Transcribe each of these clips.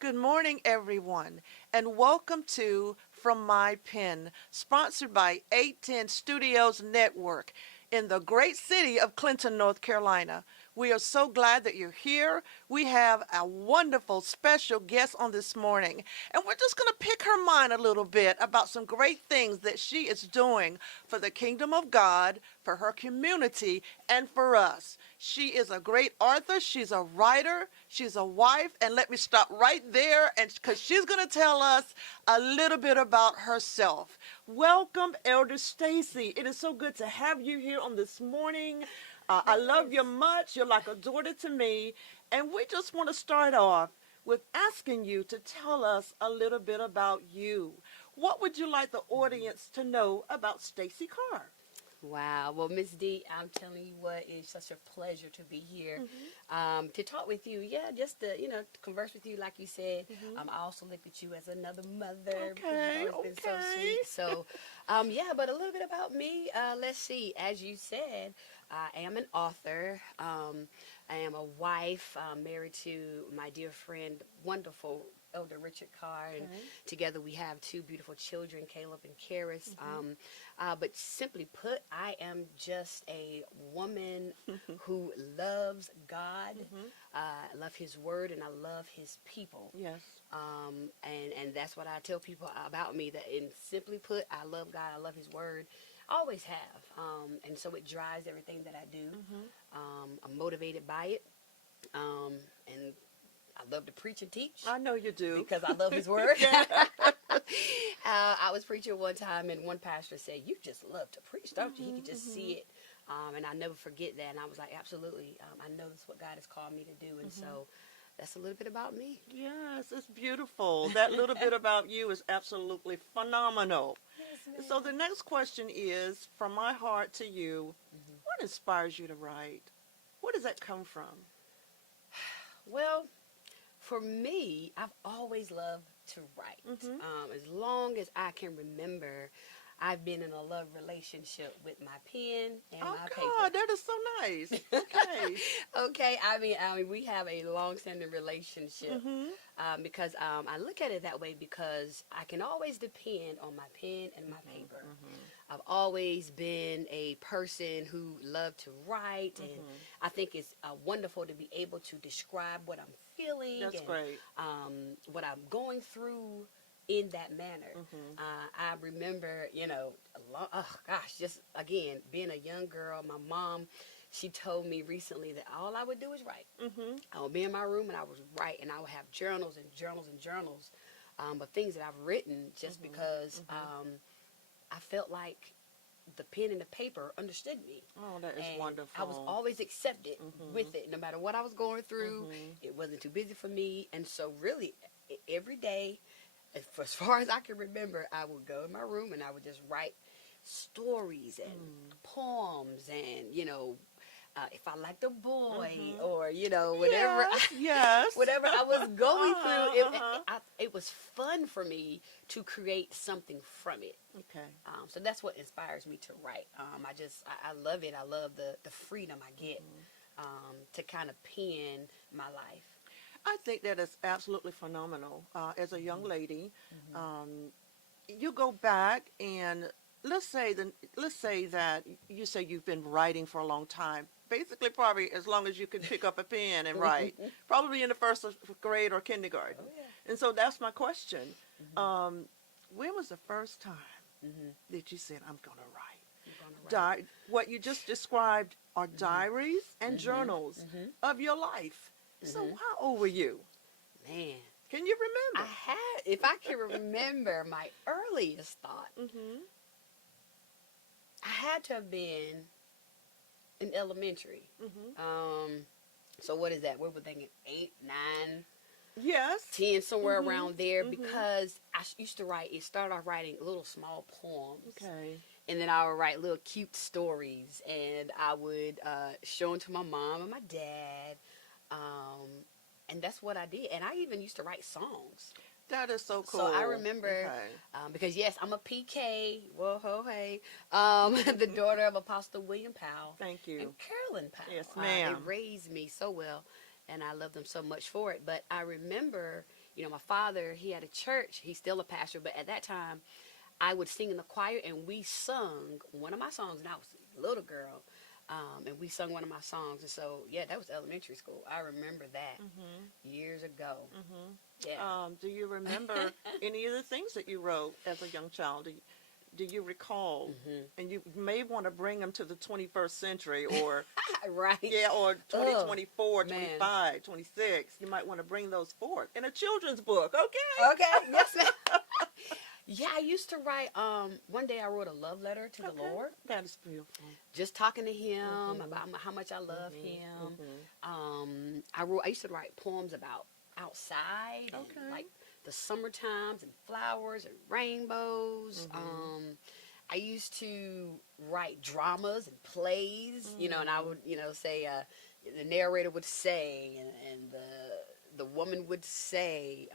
Good morning, everyone, and welcome to From My Pen, sponsored by 810 Studios Network in the great city of Clinton, North Carolina. We are so glad that you're here. We have a wonderful special guest on this morning, and we're just going to pick her mind a little bit about some great things that she is doing for the kingdom of God, for her community, and for us. She is a great author, she's a writer, she's a wife, and let me stop right there and because she's going to tell us a little bit about herself. Welcome, Elder Stacy. It is so good to have you here on this morning. I love you much. You're like a daughter to me. And we just want to start off with asking you to tell us a little bit about you. What would you like the audience to know about Stacee Carr? Wow. Well, Miss D, I'm telling you what, it's such a pleasure to be here to talk with you. Yeah, just to converse with you, like you said. I also look at you as another mother. Okay, You've always been so sweet. So, yeah, but a little bit about me. Let's see. As you said, I am an author. I am a wife, married to my dear friend, wonderful Elder Richard Carr, and together we have two beautiful children, Caleb and Karis. But simply put, I am just a woman who loves God. I love His Word, and I love His people. Yes. And that's what I tell people about me. That, in simply put, I love God. I love His Word. I always have, and so it drives everything that I do. I'm motivated by it, and I love to preach and teach. I know you do. Because I love His Word. I was preaching one time, and one pastor said, "You just love to preach, don't you?" He could just see it. And I never forget that. And I was like, absolutely. I know that's what God has called me to do. And so that's a little bit about me. Yes, it's beautiful. That little bit about you is absolutely phenomenal. Yes, So the next question is, from my heart to you, what inspires you to write? Where does that come from? Well, for me, I've always loved to write. As long as I can remember, I've been in a love relationship with my pen and my paper. Oh, God, that is so nice. Okay. Okay, I mean, we have a long-standing relationship because I look at it that way because I can always depend on my pen and my paper. I've always been a person who loved to write, and I think it's wonderful to be able to describe what I'm feeling. That's great. What I'm going through in that manner. I remember, just again, being a young girl, my mom, she told me recently that all I would do is write. I would be in my room and I would write, and I would have journals and journals and journals of things that I've written just because I felt like the pen and the paper understood me. Oh, that is and wonderful. I was always accepted with it, no matter what I was going through. It wasn't too busy for me, and so really every day, as far as I can remember, I would go in my room and I would just write stories and poems and, if I liked a boy or, whatever, yes. whatever I was going through, it was fun for me to create something from it. Okay. So that's what inspires me to write. I love it. I love the freedom I get to kind of pen my life. I think that is absolutely phenomenal. As a young lady, you go back and let's say that you say you've been writing for a long time. Basically, probably as long as you can pick up a pen and write. Probably in the first grade or kindergarten. Oh, yeah. And so that's my question. When was the first time that you said, "I'm going to write"? What you just described are diaries and journals of your life. So how old were you? Man. Can you remember? If I can remember my earliest thought, I had to have been in elementary. So what is that? What were we thinking? 8, 9, Yes. 10, somewhere around there, because I used to write. It started off writing little small poems. Okay. And then I would write little cute stories, and I would show them to my mom and my dad. And that's what I did. And I even used to write songs. That is so cool. So I remember, because yes, I'm a PK, the daughter of Apostle William Powell. Thank you. And Carolyn Powell. Yes, ma'am. They raised me so well, and I love them so much for it. But I remember, my father, he had a church. He's still a pastor, but at that time, I would sing in the choir, and we sung one of my songs, and I was a little girl, and we sung one of my songs. And so, yeah, that was elementary school. I remember that years ago. Yeah. Do you remember any of the things that you wrote as a young child? Do you recall? And you may want to bring them to the 21st century, or Right. yeah, or 2024, man. 25, 26. You might want to bring those forth in a children's book. Okay. Okay. Yes, ma'am. Yeah, I used to write. One day I wrote a love letter to the Lord, That is beautiful. just talking to Him about how much I love Him. I used to write poems about outside, and like the summer times and flowers and rainbows. I used to write dramas and plays, and I would, say the narrator would say, and the woman would say,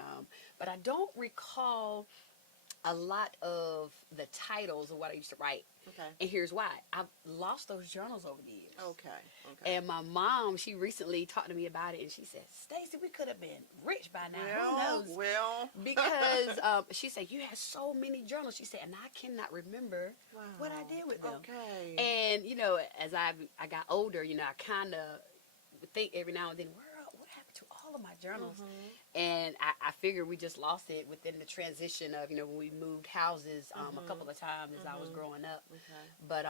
but I don't recall a lot of the titles of what I used to write. Okay. And here's why. I've lost those journals over the years. Okay. And my mom, she recently talked to me about it, and she said, Stacey, we could have been rich by now. Who knows? Well. Because she said, you had so many journals. She said, and I cannot remember what I did with them. Okay. And, as I got older, I kind of think every now and then, what happened to all of my journals? And I figured we just lost it within the transition of, when we moved houses a couple of times as I was growing up. But,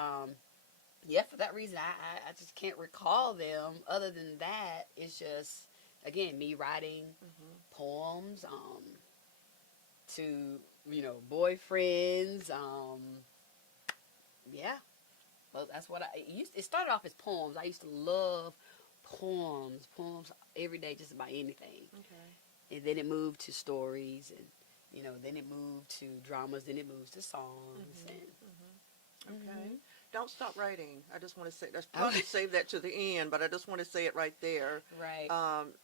yeah, for that reason, I just can't recall them. Other than that, it's just, again, me writing poems to, boyfriends. Yeah. Well, that's what it started off as poems. I used to love poems every day, just about anything. And then it moved to stories, and then it moved to dramas, then it moves to songs. Okay. Don't stop writing. I just want to say, let's probably save that to the end, but I just want to say it right there. Right.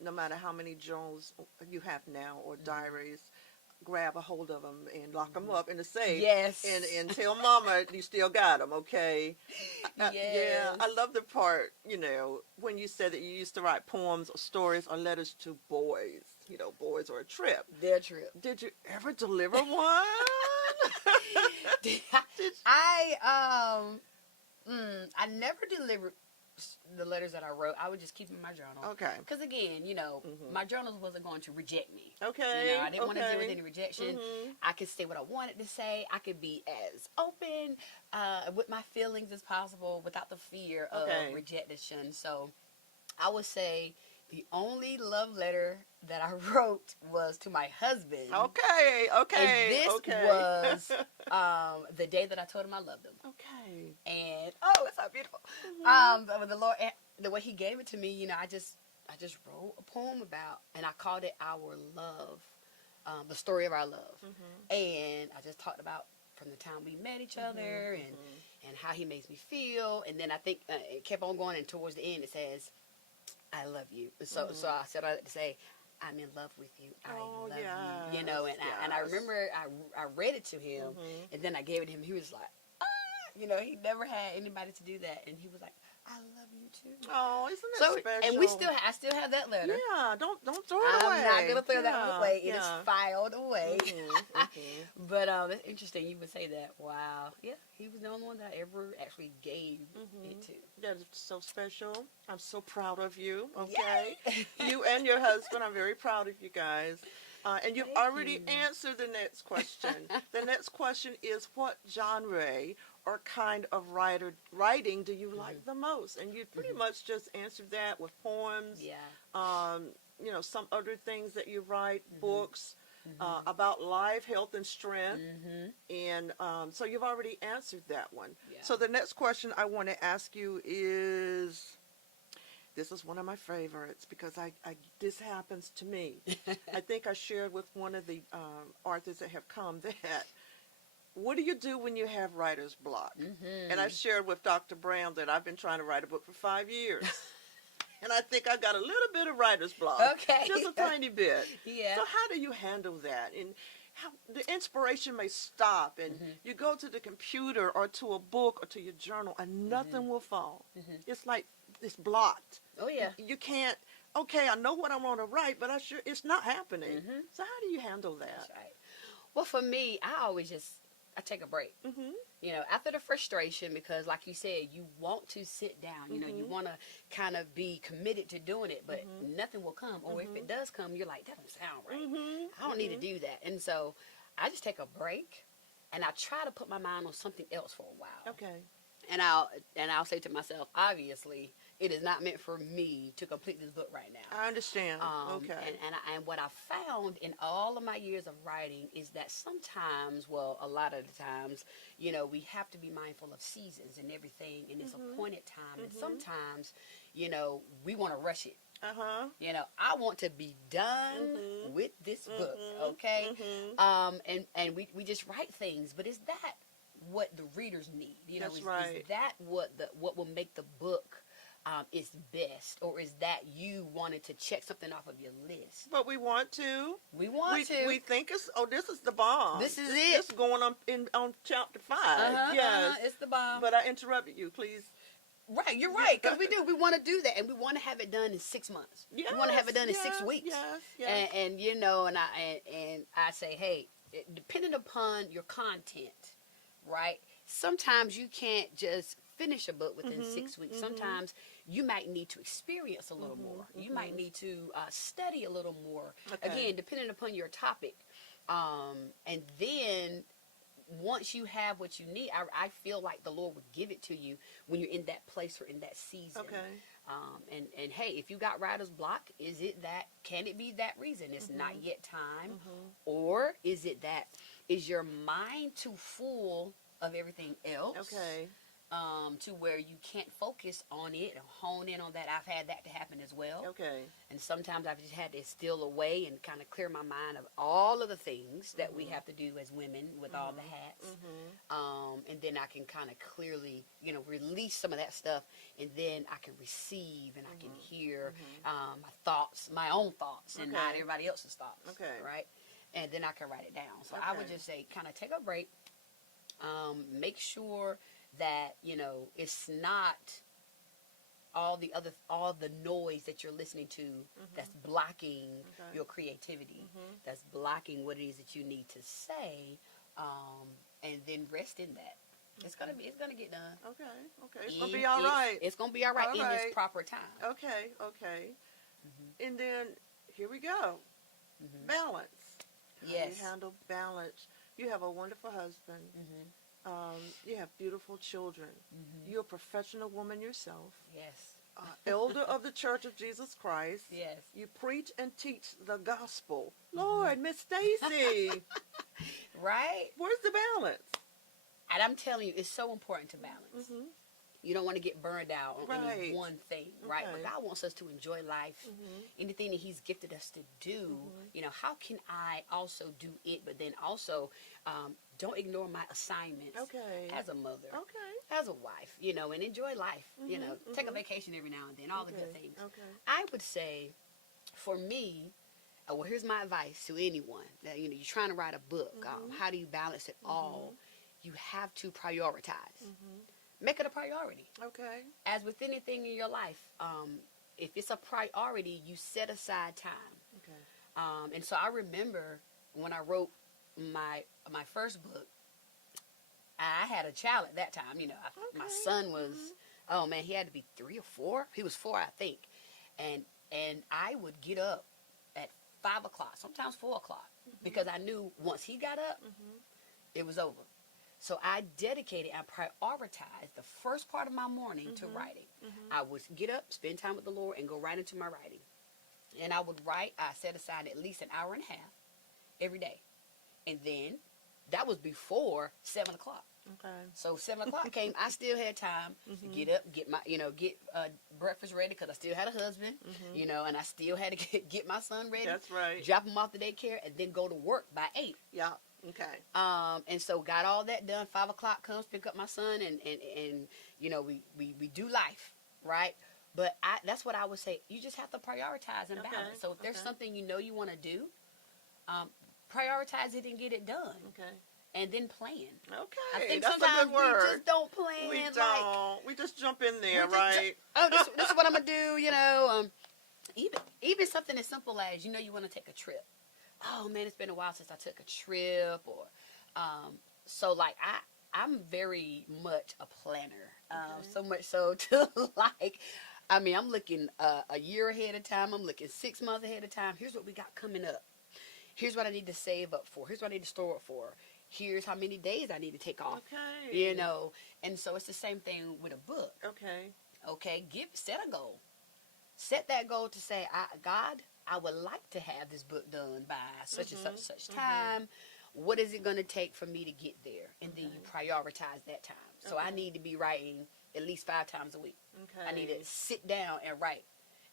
No matter how many journals you have now or diaries, grab a hold of them and lock them up in the safe. Yes. And tell mama you still got them, okay? Yes. Yeah, I love the part, when you said that you used to write poems or stories or letters to boys. Boys or a trip. Their trip. Did you ever deliver one? I never delivered the letters that I wrote. I would just keep them in my journal. Okay. Because again, my journals wasn't going to reject me. Okay. I didn't want to deal with any rejection. I could say what I wanted to say. I could be as open with my feelings as possible without the fear of rejection. So I would say the only love letter that I wrote was to my husband. Okay. And this was the day that I told him I loved him. Okay. And it's so beautiful. But the Lord, the way He gave it to me, I just wrote a poem about, and I called it Our Love, the story of our love. And I just talked about from the time we met each other and how He makes me feel. And then I think it kept on going, and towards the end it says, I love you. So I said I to say, I'm in love with you. I love you. And I remember I read it to him, and then I gave it to him. He was like, he never had anybody to do that, and he was like, I love you too. Oh, isn't that special? And I still have that letter. Yeah, don't throw it away. I'm not gonna throw that one away. It is filed away. But that's interesting. You would say that. Wow. Yeah, he was the only one that I ever actually gave it to. That is so special. I'm so proud of you. Okay, you and your husband. I'm very proud of you guys. And you've already answered the next question. The next question is, what genre or kind of writing do you like the most? And you pretty much just answered that with poems. Yeah. Some other things that you write, books about life, health, and strength. And so you've already answered that one. Yeah. So the next question I want to ask you is, this is one of my favorites because this happens to me. I think I shared with one of the authors that have come that, what do you do when you have writer's block? And I shared with Dr. Brown that I've been trying to write a book for 5 years. And I think I got a little bit of writer's block. Okay. Just a tiny bit. Yeah. So how do you handle that? And how the inspiration may stop, and you go to the computer or to a book or to your journal, and nothing will fall. It's like it's blocked. Oh, yeah. You can't okay, I know what I want to write, but it's not happening. Mm-hmm. So how do you handle that? That's right. Well, for me, I take a break. Mm-hmm. After the frustration, because like you said, you want to sit down, you want to kind of be committed to doing it, but nothing will come. Or if it does come, you're like, that doesn't sound right. I don't need to do that. And so I just take a break and I try to put my mind on something else for a while. Okay. And I'll say to myself, obviously, it is not meant for me to complete this book right now. I understand. Okay. And what I found in all of my years of writing is that sometimes, well, a lot of the times, we have to be mindful of seasons and everything, and it's appointed time. And sometimes, we want to rush it. Uh-huh. I want to be done with this book, okay? And we just write things, but is that what the readers need? That's right. Is that what will make the book is best, or is that you wanted to check something off of your list? But we want to. We think this is the bomb. This is it. This is going on chapter 5. Yes. It's the bomb. But I interrupted you, please. Right, you're right, because we do. We want to do that, and we want to have it done in 6 months. Yes, we want to have it done in 6 weeks. Yes. And I say, hey, depending upon your content, right? Sometimes you can't just finish a book within 6 weeks. Sometimes you might need to experience a little more. You might need to study a little more. Okay. Again, depending upon your topic. And then once you have what you need, I feel like the Lord would give it to you when you're in that place or in that season. Okay. And hey, if you got writer's block, can it be that reason? It's not yet time. Or is your mind too full of everything else? Okay. To where you can't focus on it and hone in on that. I've had that to happen as well. Okay. And sometimes I've just had to steal away and kind of clear my mind of all of the things that we have to do as women with all the hats. And then I can kind of clearly, release some of that stuff, and then I can receive and I can hear my thoughts, my own thoughts, and not everybody else's thoughts. Okay. Right? And then I can write it down. So I would just say kind of take a break. Make sure that it's not all the noise that you're listening to that's blocking your creativity, that's blocking what it is that you need to say, and then rest in that. It's gonna get done. Okay. It's gonna be all right. It's gonna be all right in its proper time. Okay. And then here we go. Balance. How do you handle balance? You have a wonderful husband. You have beautiful children. You're a professional woman yourself. Yes. Elder of the Church of Jesus Christ. Yes. You preach and teach the gospel. Lord, Miss Stacee. Right? Where's the balance? And I'm telling you, it's so important to balance. You don't want to get burned out on any one thing, right? But God wants us to enjoy life. Anything that He's gifted us to do, how can I also do it, but then also don't ignore my assignments as a mother, as a wife, and enjoy life. Take a vacation every now and then, all the good things. I would say, for me, well, here's my advice to anyone that you're trying to write a book. How do you balance it all? You have to prioritize. Make it a priority. Okay. As with anything in your life, if it's a priority, you set aside time. Okay. And so I remember when I wrote my first book, I had a child at that time. My son was, oh man, he had to be 3 or 4. He was 4, I think. And I would get up at 5 o'clock, sometimes 4 o'clock, because I knew once he got up, it was over. So I dedicated and prioritized the first part of my morning to writing. I would get up, spend time with the Lord, and go right into my writing. And I would write. I set aside at least an hour and a half every day. And then that was before 7 o'clock. Okay. So 7 o'clock came, I still had time to get up, get my, get breakfast ready, because I still had a husband, and I still had to get my son ready. That's right. Drop him off to daycare, and then go to work by 8. Yeah. Okay. And so got all that done. 5 o'clock comes, pick up my son, and we do life, right? But that's what I would say. You just have to prioritize and balance. So if there's something you want to do, prioritize it and get it done. Okay. And then plan. Okay. I think that's sometimes a good word. we just don't plan. We don't. We just jump in there, right? This is what I'm gonna do. even something as simple as, you want to take a trip. Oh man, it's been a while since I took a trip, or so like I'm very much a planner. So much so to like, I mean, I'm looking a year ahead of time. I'm looking 6 months ahead of time. Here's what we got coming up. Here's what I need to save up for. Here's what I need to store up for. Here's how many days I need to take off. Okay. And so it's the same thing with a book. Okay. Okay, set a goal. Set that goal to say, God, I would like to have this book done by such and such time. What is it going to take for me to get there? And then you prioritize that time. So I need to be writing at least 5 times a week. Okay. I need to sit down and write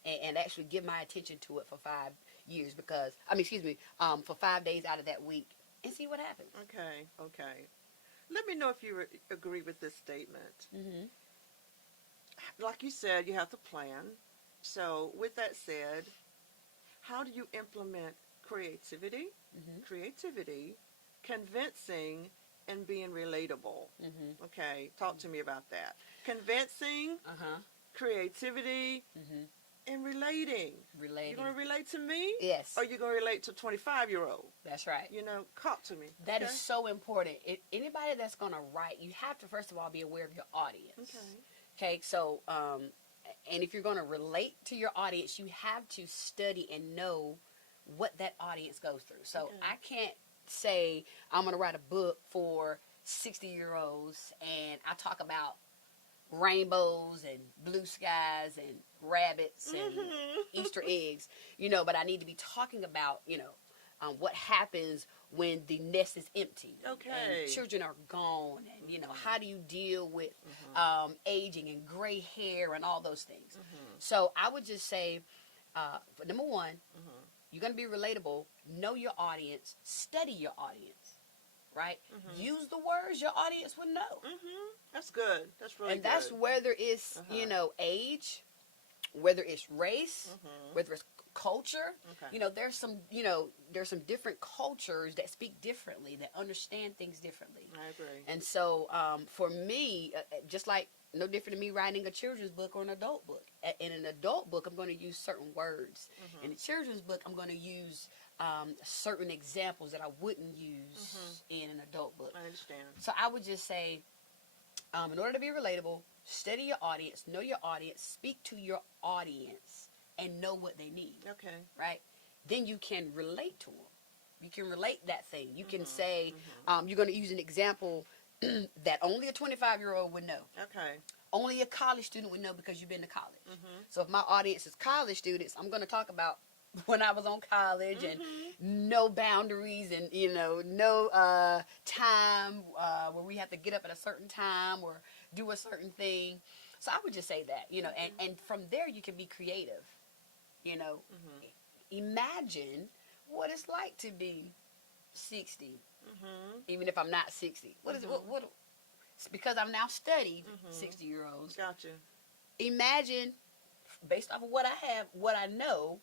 and actually give my attention to it for 5 years for 5 days out of that week and see what happens. Okay. Let me know if you agree with this statement. Like you said, you have to plan. So with that said, how do you implement creativity, convincing, and being relatable? Okay, talk to me about that. Convincing, creativity, and relating. You're going to relate to me? Yes. Or you're going to relate to a 25-year-old? That's right. Talk to me. That is so important. Anybody that's going to write, you have to, first of all, be aware of your audience. Okay, so, and if you're going to relate to your audience, you have to study and know what that audience goes through. So I can't say I'm going to write a book for 60-year-olds and I talk about rainbows and blue skies and rabbits and Easter eggs, but I need to be talking about, what happens when the nest is empty and children are gone, and how do you deal with aging and gray hair and all those things. So I would just say, number one, you're going to be relatable, know your audience, study your audience, right? Use the words your audience would know. That's good. That's really good. And that's whether it's age, whether it's race, whether it's culture. There's some different cultures that speak differently, that understand things differently. I agree. And so for me, just like no different than me writing a children's book or an adult book. In an adult book, I'm going to use certain words. In a children's book, I'm going to use certain examples that I wouldn't use in an adult book. I understand. So I would just say, in order to be relatable, study your audience, know your audience, speak to your audience, and know what they need. Okay. Right? Then you can relate to them. You can relate that thing. You can say, you're going to use an example that only a 25-year-old would know. Okay. Only a college student would know because you've been to college. So if my audience is college students, I'm going to talk about when I was on college and no boundaries and, no time where we have to get up at a certain time or do a certain thing. So I would just say that, and from there you can be creative. Imagine what it's like to be 60, even if I'm not 60. What is it? What? Because I've now studied 60-year-olds. Gotcha. Imagine, based off of what I have, what I know,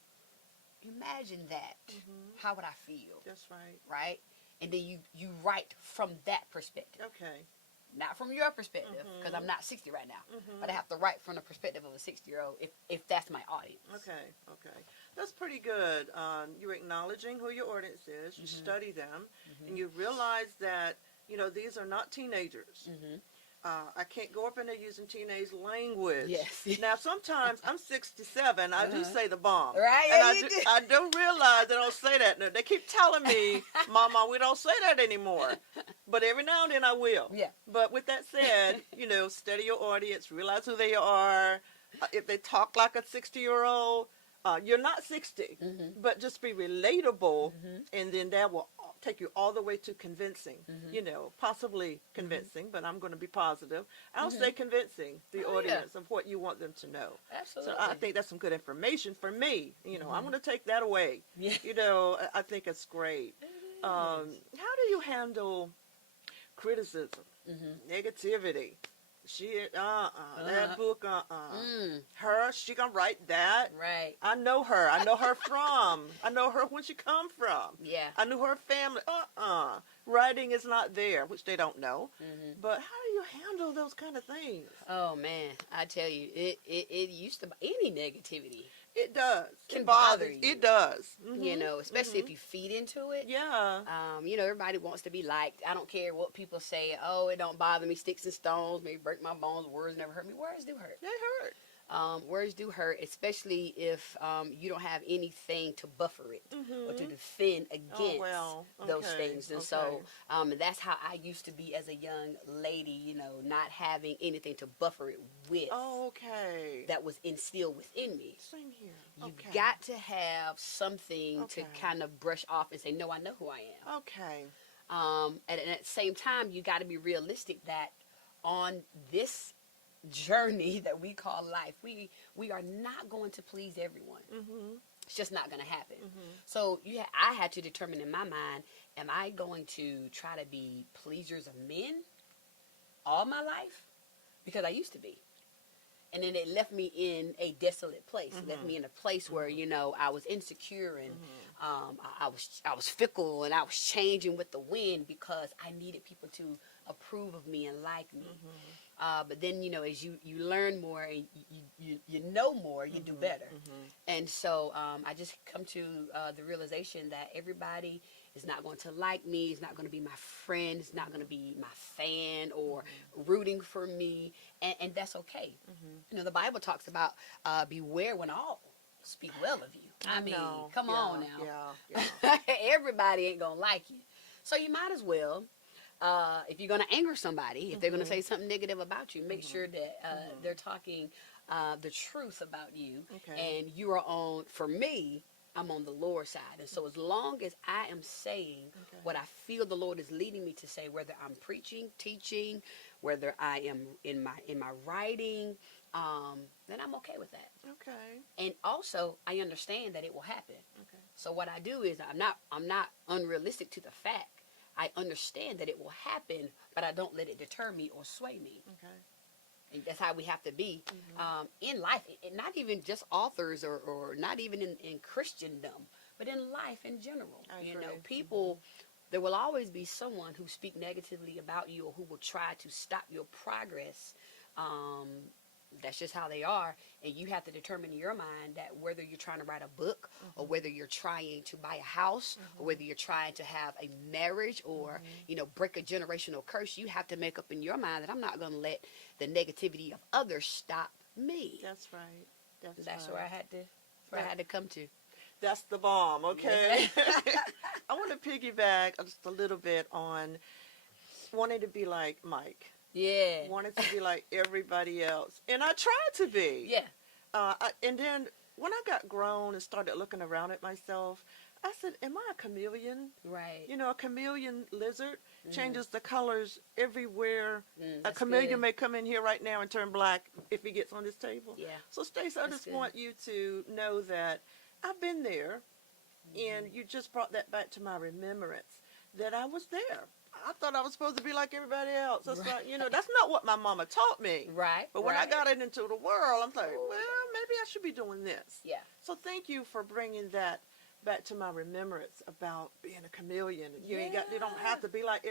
imagine that. How would I feel? That's right. Right? And then you write from that perspective. Okay. Not from your perspective, because I'm not 60 right now. But I have to write from the perspective of a 60-year-old if that's my audience. Okay. That's pretty good. You're acknowledging who your audience is. You study them. And you realize that, these are not teenagers. I can't go up in there using teenage language. Yes. Now, sometimes I'm 67. I do say the bomb. Right. And I don't realize they don't say that. No, they keep telling me, Mama, we don't say that anymore. But every now and then I will. Yeah. But with that said, study your audience, realize who they are. If they talk like a 60-year-old, you're not 60, but just be relatable, and then that will take you all the way to convincing, possibly convincing, but I'm going to be positive. I'll say convincing the audience of what you want them to know. Absolutely. So I think that's some good information for me. I'm going to take that away. Yeah. I think it's great. How do you handle criticism, negativity? That book, her, she gonna write that. Right. I know her. I know her I know her when she come from. Yeah. I knew her family. Writing is not there, which they don't know. But how do you handle those kind of things? Oh man, I tell you, it used to any negativity It does. can It bother bothers. you. It does. You know, especially if you feed into it. Yeah. You know, everybody wants to be liked. I don't care what people say. Oh, it don't bother me. Sticks and stones may break my bones. Words never hurt me. Words do hurt. They hurt. Words do hurt, especially if you don't have anything to buffer it or to defend against those things. And so that's how I used to be as a young lady, you know, not having anything to buffer it with. Oh, okay. That was instilled within me. Same here. You've got to have something to kind of brush off and say, no, I know who I am. Okay. And at the same time, you got to be realistic that on this journey that we call life, we are not going to please everyone. It's just not going to happen. So I had to determine in my mind, am I going to try to be pleasers of men all my life? Because I used to be. And then it left me in a desolate place. It left me in a place where, you know, I was insecure and I was fickle and I was changing with the wind because I needed people to approve of me and like me. But then, you know, as you learn more and you know more, you do better. And so I just come to the realization that everybody is not going to like me, is not going to be my friend, is not going to be my fan or rooting for me, and that's okay. You know, the Bible talks about beware when all speak well of you. I mean, come on now. Everybody ain't going to like you. So you might as well, if you're going to anger somebody, if they're going to say something negative about you, make sure that they're talking the truth about you. And you are on, for me, I'm on the Lord's side. And so as long as I am saying what I feel the Lord is leading me to say, whether I'm preaching, teaching, whether I am in my writing, then I'm okay with that. And also, I understand that it will happen. So what I do is I'm not unrealistic to the fact. I understand that it will happen, but I don't let it deter me or sway me. And that's how we have to be in life. Not even just authors or not even in Christendom, but in life in general. You know, people, there will always be someone who speak negatively about you or who will try to stop your progress. That's just how they are. And you have to determine in your mind that whether you're trying to write a book or whether you're trying to buy a house or whether you're trying to have a marriage or, you know, break a generational curse, you have to make up in your mind that I'm not going to let the negativity of others stop me. That's right. That's where I had to come to. That's the bomb, okay? I want to piggyback just a little bit on wanting to be like Mike. Yeah. Wanted to be like everybody else. And I tried to be. Yeah. And then when I got grown and started looking around at myself, I said, am I a chameleon? Right. You know, a chameleon lizard changes the colors everywhere. A chameleon may come in here right now and turn black if he gets on this table. Yeah. So, Stacey, I just want you to know that I've been there, and you just brought that back to my remembrance, that I was there. I thought I was supposed to be like everybody else. That's not, you know, that's not what my mama taught me. Right. But when I got it into the world, I'm like, well, maybe I should be doing this. Yeah. So thank you for bringing that back to my remembrance about being a chameleon. You don't have to be like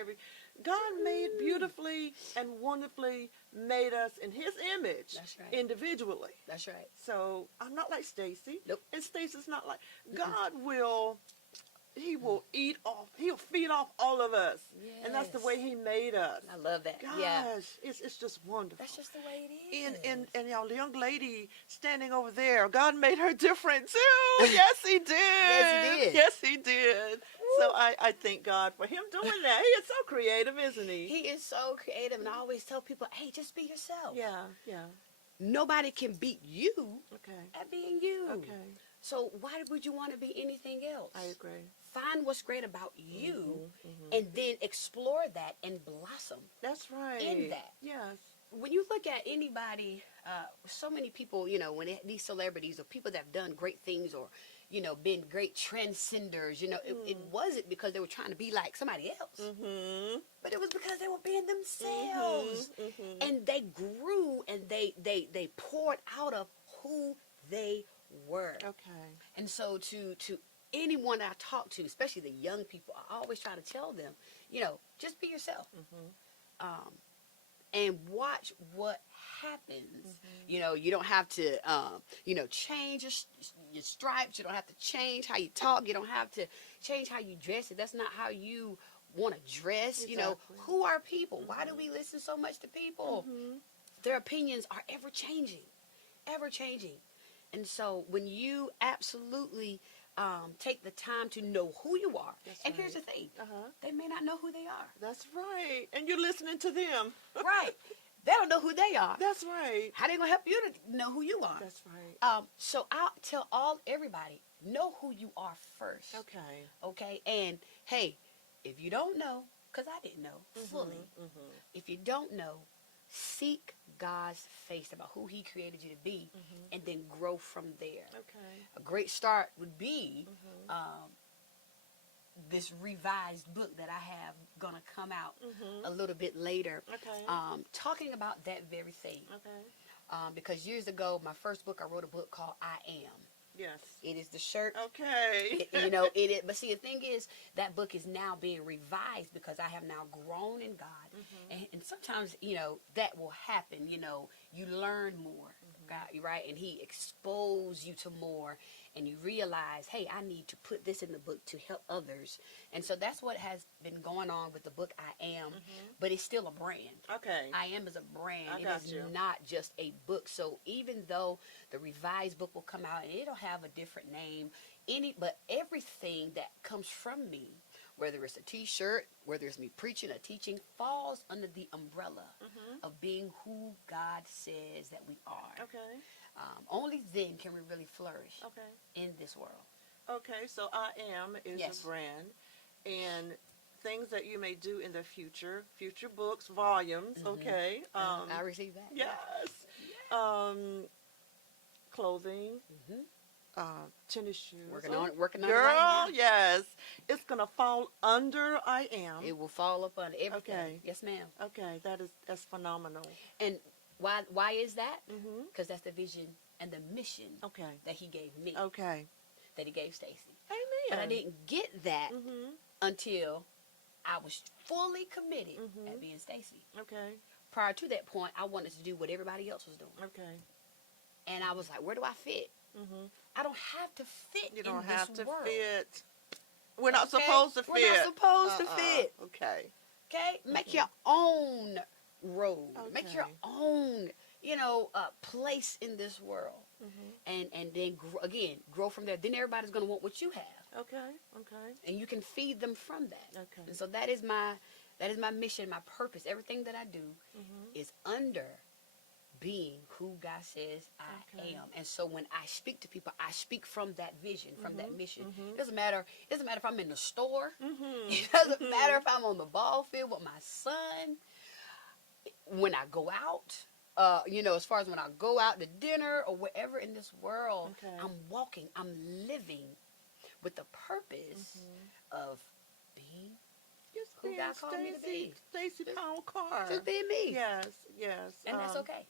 God made beautifully and wonderfully made us in His image. That's right. Individually. That's right. So I'm not like Stacey. Nope. And Stacey's not like God will. He will eat off. He'll feed off all of us, and that's the way He made us. I love that. Gosh, it's just wonderful. That's just the way it is. And y'all, the young lady standing over there, God made her different too. Yes, He did. Yes, He did. Yes, He did. So I thank God for Him doing that. He is so creative, isn't He? He is so creative, and I always tell people, hey, just be yourself. Yeah. Nobody can beat you at being you. Okay. So why would you want to be anything else? I agree. Find what's great about you, and then explore that and blossom. That's right. In that. Yes. When you look at anybody, so many people, you know, these celebrities or people that have done great things or, you know, been great trendsetters, you know, it wasn't because they were trying to be like somebody else, but it was because they were being themselves, and they grew and they poured out of who they were. Okay. And so to anyone that I talk to, especially the young people, I always try to tell them, you know, just be yourself. and watch what happens. You know, you don't have to, change your stripes. You don't have to change how you talk. You don't have to change how you dress. That's not how you want to dress. Exactly. You know, who are people? Why do we listen so much to people? Their opinions are ever changing, ever changing. And so when you absolutely take the time to know who you are, and here's the thing, they may not know who they are. That's right. And you're listening to them. Right. They don't know who they are. That's right. How they gonna help you to know who you are? That's right. So I'll tell everybody, know who you are first. Okay. Okay. And hey, if you don't know, because I didn't know fully, if you don't know, seek God's face about who He created you to be, and then grow from there. Okay. A great start would be this revised book that I have gonna come out a little bit later, talking about that very thing. Okay. Because years ago, my first book, I wrote a book called I Am. Yes. It is the shirt. Okay. But see, the thing is, that book is now being revised because I have now grown in God. And sometimes, that will happen. You learn more, God, right? And He exposes you to more. And you realize, hey, I need to put this in the book to help others. And so that's what has been going on with the book I Am. But it's still a brand. Okay. I Am is a brand. I It got is you. not just a book. So even though the revised book will come out and it'll have a different name, but everything that comes from me, whether it's a t-shirt, whether it's me preaching or teaching, falls under the umbrella of being who God says that we are. Okay. Only then can we really flourish Okay. in this world. Okay. So I Am is Yes. a brand, and things that you may do in the future books, volumes. Okay. I receive that. Yes. Clothing. Tennis shoes. Working on it Girl, right now. yes. It's gonna fall under I Am. It will fall upon everything. Okay. Yes, ma'am. Okay, that's phenomenal. And why is that? Mhm. Because that's the vision and the mission Okay. that He gave me, Okay. that He gave Stacey. Amen. But I didn't get that Mhm. until I was fully committed at being Stacey. Okay. Prior to that point, I wanted to do what everybody else was doing. Okay. And I was like, where do I fit? Mhm. I don't have to fit You don't in have this to world. fit. We're not Okay? supposed to fit. We're not supposed to fit. Okay. Okay? Make your own road. Make your Okay. own, place in this world. And then, grow from there. Then everybody's going to want what you have. Okay. Okay. And you can feed them from that. Okay. And so that is my mission, my purpose. Everything that I do is under being who God says I am. And so when I speak to people, I speak from that vision, from that mission. It doesn't matter if I'm in the store. It doesn't matter if I'm on the ball field with my son. When I go out, as far as when I go out to dinner or wherever in this world, I'm walking, I'm living with the purpose of being Just who being God called me to be. Stacey Carr. just being me. Yes. Yes. And that's okay.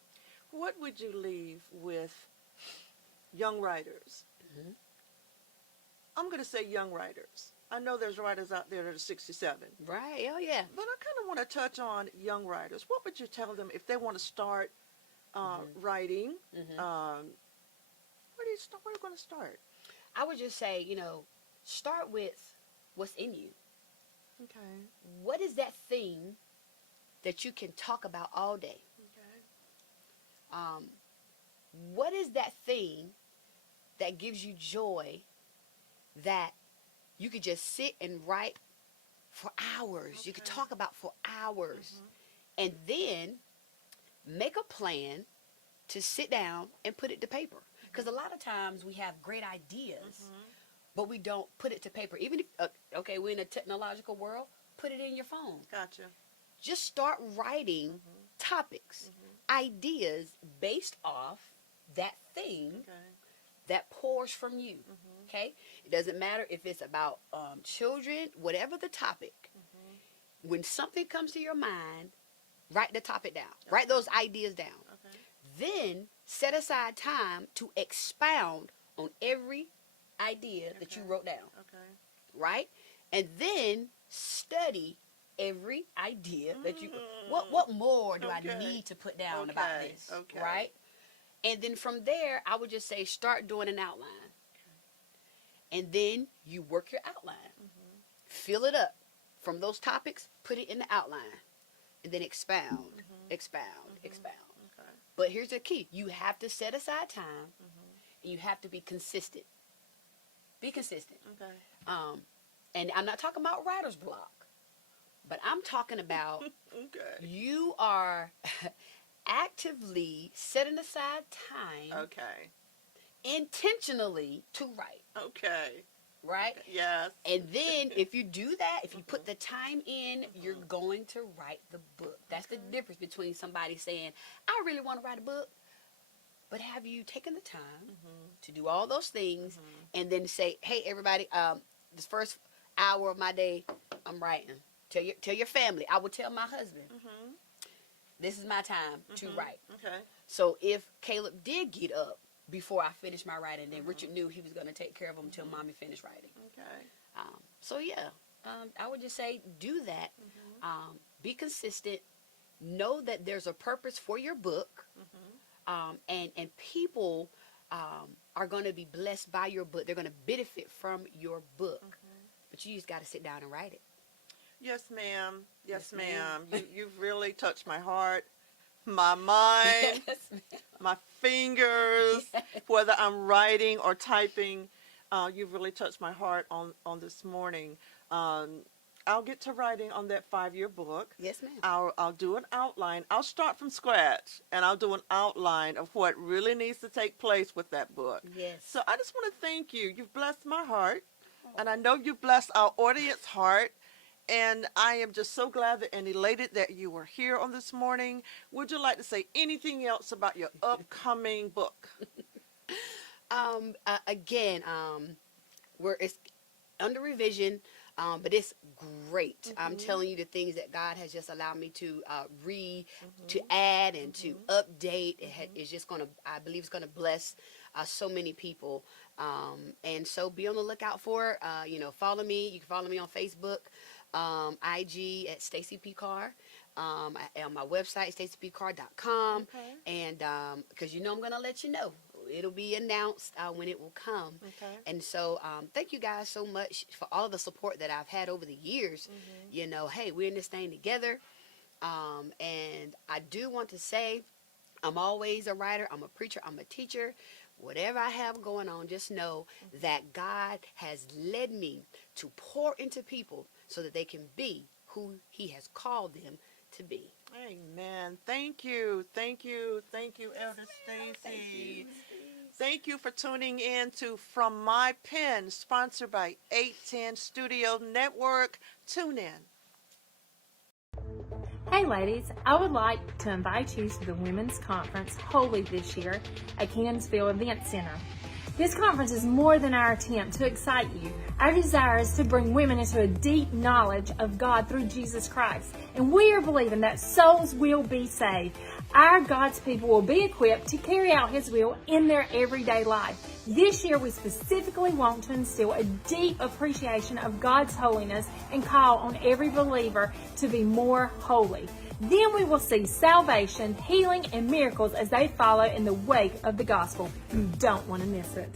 What would you leave with young writers? I'm going to say young writers. I know there's writers out there that are 67. Right. Oh, yeah. But I kind of want to touch on young writers. What would you tell them if they want to start writing? Where are you going to start? I would just say, start with what's in you. Okay. What is that thing that you can talk about all day? Okay. What is that thing that gives you joy that you could just sit and write for hours? You could talk about for hours. And then make a plan to sit down and put it to paper. Because a lot of times we have great ideas, but we don't put it to paper. Even if, we're in a technological world, put it in your phone. Gotcha. Just start writing topics, ideas based off that thing that pours from you. Okay? It doesn't matter if it's about children, whatever the topic. When something comes to your mind, write the topic down. Write those ideas down. Then set aside time to expound on every idea that you wrote down. Right? And then study every idea that you, what more do I need to put down about this, right? And then from there, I would just say, start doing an outline. And then you work your outline. Fill it up. From those topics, put it in the outline. And then expound, expound. Okay. But here's the key. You have to set aside time. And you have to be consistent. Be consistent. Okay. And I'm not talking about writer's block. But I'm talking about you are actively setting aside time. Okay. Intentionally to write. Okay. Right? Yes. And then if you do that, if you put the time in, you're going to write the book. That's the difference between somebody saying, I really want to write a book. But have you taken the time to do all those things and then say, hey, everybody, this first hour of my day, I'm writing. Tell your family. I will tell my husband, this is my time to write. Okay. So if Caleb did get up before I finished my writing, then Richard knew he was going to take care of him until Mommy finished writing. Okay. So yeah, I would just say do that. Be consistent. Know that there's a purpose for your book, and people are going to be blessed by your book. They're going to benefit from your book, but you just got to sit down and write it. Yes, ma'am. Yes, ma'am. You've really touched my heart, my mind, my fingers, whether I'm writing or typing. You've really touched my heart on this morning. I'll get to writing on that 5-year book. Yes, ma'am. I'll do an outline. I'll start from scratch, and I'll do an outline of what really needs to take place with that book. Yes. So I just want to thank you. You've blessed my heart, and I know you've blessed our audience heart. And I am just so glad and elated that you were here on this morning. Would you like to say anything else about your upcoming book? Again, it's under revision, but it's great. I'm telling you the things that God has just allowed me to read, to add, and to update. It's just going to, I believe it's going to bless so many people. And so be on the lookout for it. Follow me. You can follow me on Facebook. IG at Stacee P Carr, on my website staceepcarr.com, and because I'm going to let you know, it'll be announced when it will come. And so thank you guys so much for all of the support that I've had over the years. Hey, we're in this thing together, and I do want to say I'm always a writer, I'm a preacher, I'm a teacher. Whatever I have going on, just know that God has led me to pour into people so that they can be who He has called them to be. Amen. Thank you. Thank you. Thank you, Elder Stacy. Thank you for tuning in to From My Pen, sponsored by 810 Studio Network. Tune in. Hey ladies, I would like to invite you to the Women's Conference Holy this year at Cannonsville Event Center. This conference is more than our attempt to excite you. Our desire is to bring women into a deep knowledge of God through Jesus Christ. And we are believing that souls will be saved. Our God's people will be equipped to carry out His will in their everyday life. This year we specifically want to instill a deep appreciation of God's holiness and call on every believer to be more holy. Then we will see salvation, healing, and miracles as they follow in the wake of the gospel. You don't want to miss it.